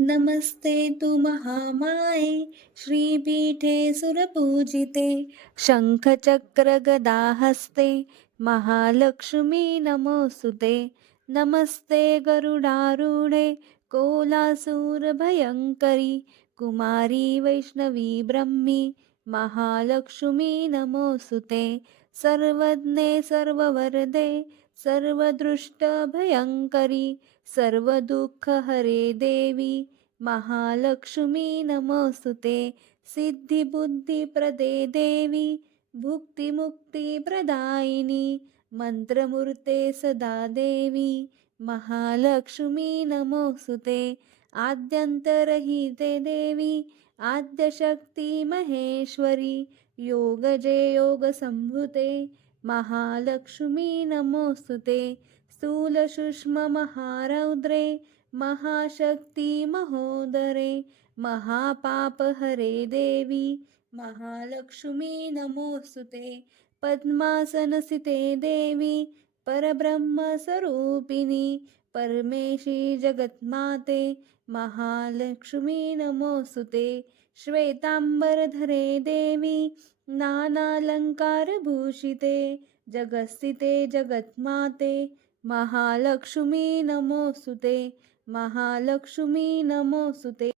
नमस्ते तु महामाये श्रीपीठे सुरपूजिते शङ्खचक्रगदाहस्ते महालक्ष्मी नमोऽस्तुते नमस्ते गरुडारूढे कोलासूरभयङ्करी कुमारी वैष्णवी ब्रह्मी महालक्ष्मी नमोऽस्तुते सर्वज्ञे सर्ववरदे सर्वदृष्टभयङ्करी सर्वदुःखहरे देवी महालक्ष्मी नमोऽस्तुते सिद्धिबुद्धिप्रदे देवी भुक्तिमुक्तिप्रदायिनी मन्त्रमूर्ते सदा देवी महालक्ष्मी नमोस्तुते आद्यन्तरहिते देवी आद्यशक्ती महेश्वरी योगजे योगसम्भुते महालक्ष्मी नमोऽस्तुते स्थूलसूक्ष्ममहारौद्रे महाशक्ती महोदरे महापापहरे देवी महालक्ष्मी नमोस्तुते पद्मासनसिते देवी परब्रह्मस्वरूपिणी परमेशी जगत्माते महालक्ष्मी नमोऽस्तुते। श्वेताम्बरधरे देवी नानालङ्कारभूषिते। जगस्थिते जगत्माते महालक्ष्मी नमोसुते महालक्ष्मी नमोऽस्तुते।